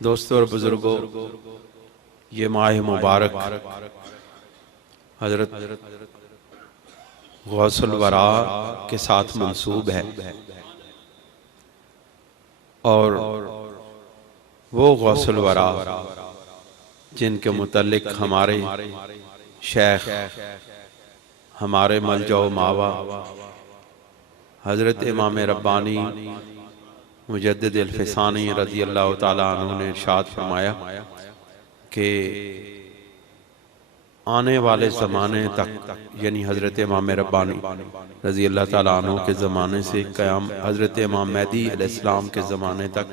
دوستوں اور بزرگوں، یہ ماہ مبارک حضرت غوث الورا کے ساتھ منسوب ہے، اور وہ غوث الورا جن کے متعلق ہمارے شیخ، ہمارے ملجأ و ماوا حضرت امام ربانی مجدد الفسانی رضی اللہ تعالیٰ عنہ نے ارشاد فرمایا کہ آنے والے زمانے تک، یعنی حضرت امام ربانی رضی اللہ تعالیٰ عنہ کے زمانے سے قیام حضرت امام مہدی علیہ السلام کے زمانے تک،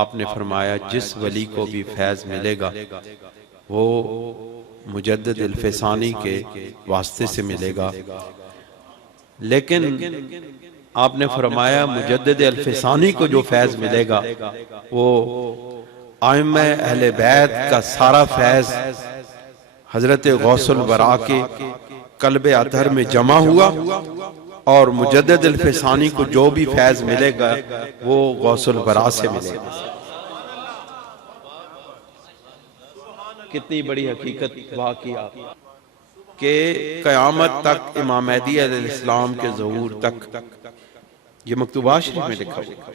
آپ نے فرمایا جس ولی کو بھی فیض ملے گا وہ مجدد الفسانی کے واسطے سے ملے گا، لیکن آپ نے فرمایا مجدد الفسانی کو جو فیض ملے گا وہ ائمہ اہل بیت کا سارا فیض حضرت غوث الورا کے قلب اطہر میں جمع ہوا، اور مجدد الفسانی کو جو بھی فیض ملے گا وہ غوث الورا سے ملے گا۔ کتنی بڑی حقیقت واقعہ کہ قیامت تک امام مہدی علیہ السلام کے ظہور تک، یہ مکتوبات شریف میں لکھا ہوا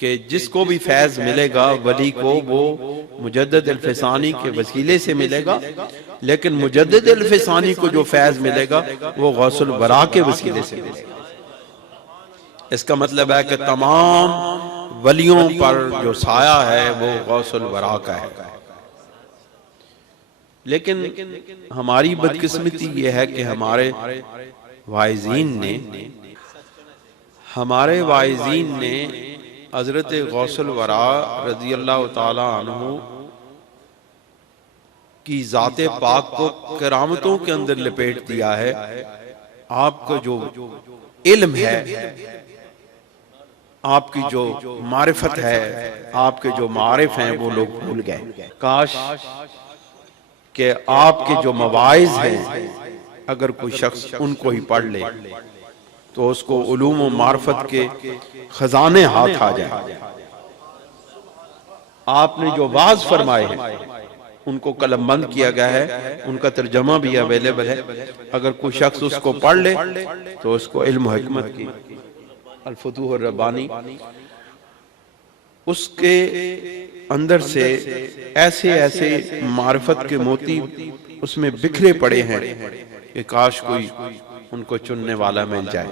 کہ جس کو بھی فیض ملے گا ولی کو وہ مجدد الفسانی کے وسیلے سے ملے گا، لیکن مجدد الفسانی کو جو فیض ملے گا وہ غوث الورا کے وسیلے سے ملے گا۔ اس کا مطلب ہے کہ تمام ولیوں پر جو سایہ ہے وہ غوث الورا کا ہے۔ لیکن ہماری بدقسمتی یہ ہے کہ ہمارے واعظین نے حضرت غوث الورا رضی اللہ تعالی عنہ کی ذات پاک کو کرامتوں کے اندر لپیٹ دیا ہے۔ آپ کا جو علم ہے، آپ کی جو معرفت ہے، آپ کے جو معارف ہیں وہ لوگ بھول گئے۔ کاش کہ آپ کے جو مواعظ ہیں اگر کوئی شخص ان کو ہی پڑھ لے تو اس کو علوم و معرفت کے خزانے ہاتھ آ جائیں۔ آپ نے جو واعظ فرمائے ہیں ان کو قلم بند کیا گیا ہے، ان کا ترجمہ بھی اویلیبل ہے، اگر کوئی شخص اس کو پڑھ لے تو اس کو علم و حکمت کی الفتوح الربانی، اس کے اندر سے ایسے ایسے معرفت کے موتی اس میں بکھرے پڑے ہیں کہ کاش کوئی ان کو چننے والا مل جائے۔